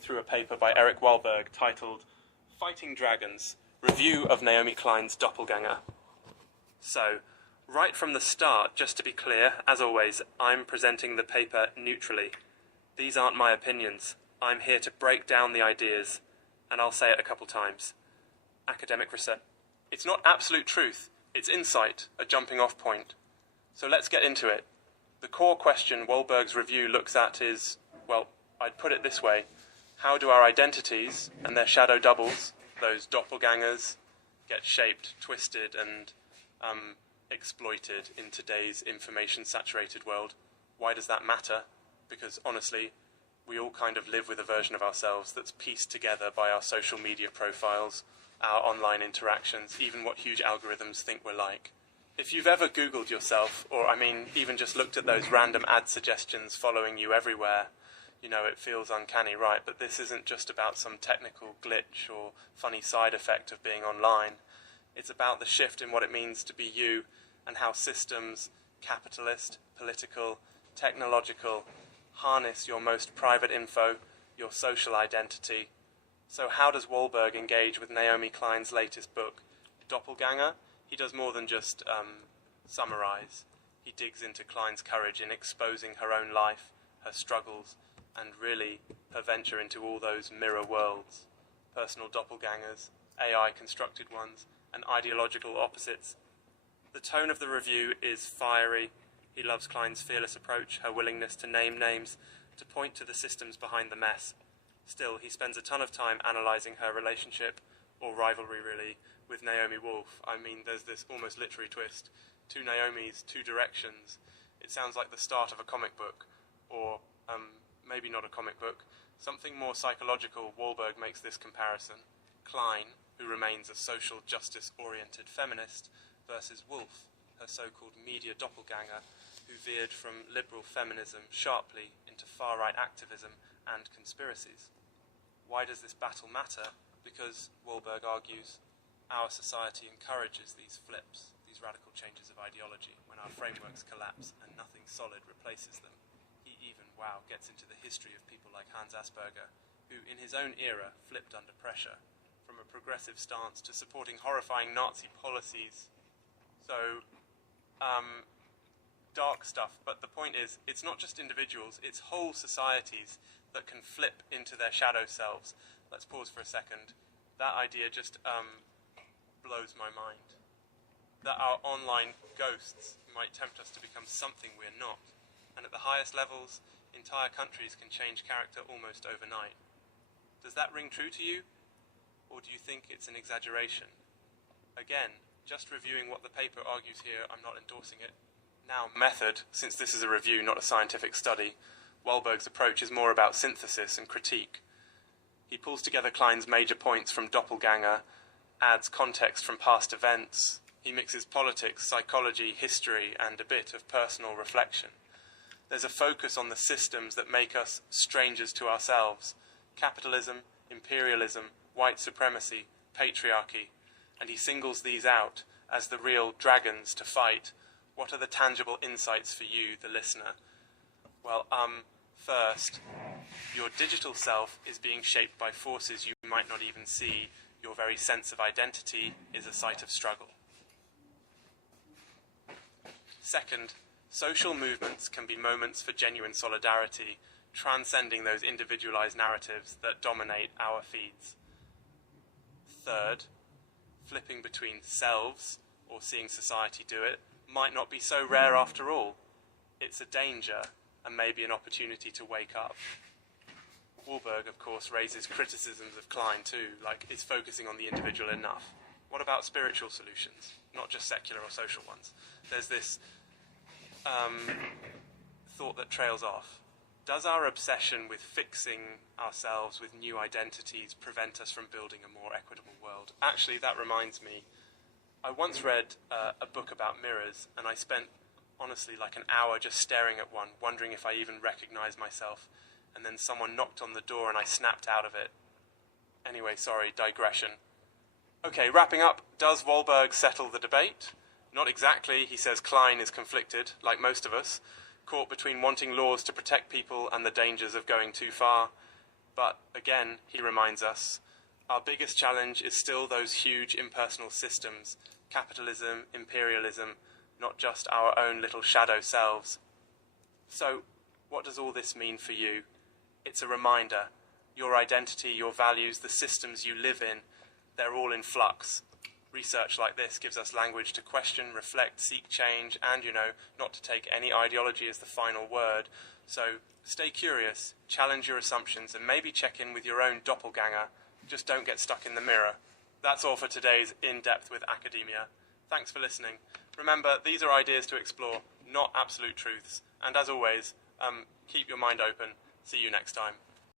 through a paper by Eric Wahlberg titled Fighting Dragons, Review of Naomi Klein's Doppelganger. So, right from the start, just to be clear, as always, I'm presenting the paper neutrally. These aren't my opinions. I'm here to break down the ideas, and I'll say it a couple times. Academic research. It's not absolute truth, it's insight, a jumping off point. So let's get into it. The core question Wahlberg's review looks at is, well, I'd put it this way. How do our identities and their shadow doubles, those doppelgangers, get shaped, twisted, and exploited in today's information-saturated world? Why does that matter? Because honestly, we all kind of live with a version of ourselves that's pieced together by our social media profiles, our online interactions, even what huge algorithms think we're like. If you've ever Googled yourself, or even just looked at those random ad suggestions following you everywhere, you know, it feels uncanny, right? But this isn't just about some technical glitch or funny side effect of being online. It's about the shift in what it means to be you and how systems, capitalist, political, technological, harness your most private info, your social identity. So how does Wahlberg engage with Naomi Klein's latest book, Doppelganger? He does more than just summarize. He digs into Klein's courage in exposing her own life, her struggles, and really her venture into all those mirror worlds, personal doppelgangers, AI-constructed ones, and ideological opposites. The tone of the review is fiery. He loves Klein's fearless approach, her willingness to name names, to point to the systems behind the mess. Still, he spends a ton of time analysing her relationship, or rivalry really, with Naomi Wolf. There's this almost literary twist. Two Naomis, two directions. It sounds like the start of a comic book, or maybe not a comic book. Something more psychological. Wahlberg makes this comparison. Klein, who remains a social justice-oriented feminist, versus Wolf, her so-called media doppelganger, who veered from liberal feminism sharply into far-right activism and conspiracies. Why does this battle matter? Because, Wahlberg argues, our society encourages these flips, these radical changes of ideology, when our frameworks collapse and nothing solid replaces them. He even, gets into the history of people like Hans Asperger, who in his own era flipped under pressure, from a progressive stance to supporting horrifying Nazi policies. So, dark stuff, but the point is, it's not just individuals, it's whole societies that can flip into their shadow selves. Let's pause for a second. That idea just blows my mind. That our online ghosts might tempt us to become something we're not. And at the highest levels, entire countries can change character almost overnight. Does that ring true to you? Or do you think it's an exaggeration? Again, just reviewing what the paper argues here, I'm not endorsing it. Now, method, since this is a review, not a scientific study, Wahlberg's approach is more about synthesis and critique. He pulls together Klein's major points from Doppelganger, adds context from past events. He mixes politics, psychology, history, and a bit of personal reflection. There's a focus on the systems that make us strangers to ourselves: capitalism, imperialism, white supremacy, patriarchy, and he singles these out as the real dragons to fight. What are the tangible insights for you, the listener? Well, first, your digital self is being shaped by forces you might not even see. Your very sense of identity is a site of struggle. Second, social movements can be moments for genuine solidarity, transcending those individualized narratives that dominate our feeds. Third, flipping between selves, or seeing society do it, might not be so rare after all. It's a danger, and maybe an opportunity to wake up. Wahlberg, of course, raises criticisms of Klein too, like, is focusing on the individual enough? What about spiritual solutions, not just secular or social ones? There's this thought that trails off. Does our obsession with fixing ourselves with new identities prevent us from building a more equitable world? Actually, that reminds me, I once read a book about mirrors, and I spent, honestly, like an hour just staring at one, wondering if I even recognized myself, and then someone knocked on the door and I snapped out of it. Anyway, sorry, digression. Okay, wrapping up, does Wahlberg settle the debate? Not exactly. He says Klein is conflicted, like most of us, caught between wanting laws to protect people and the dangers of going too far. But again, he reminds us, our biggest challenge is still those huge impersonal systems, capitalism, imperialism, not just our own little shadow selves. So, what does all this mean for you? It's a reminder. Your identity, your values, the systems you live in, they're all in flux. Research like this gives us language to question, reflect, seek change, and, not to take any ideology as the final word. So, stay curious, challenge your assumptions, and maybe check in with your own doppelganger. Just don't get stuck in the mirror. That's all for today's In Depth with Academia. Thanks for listening. Remember, these are ideas to explore, not absolute truths. And as always, keep your mind open. See you next time.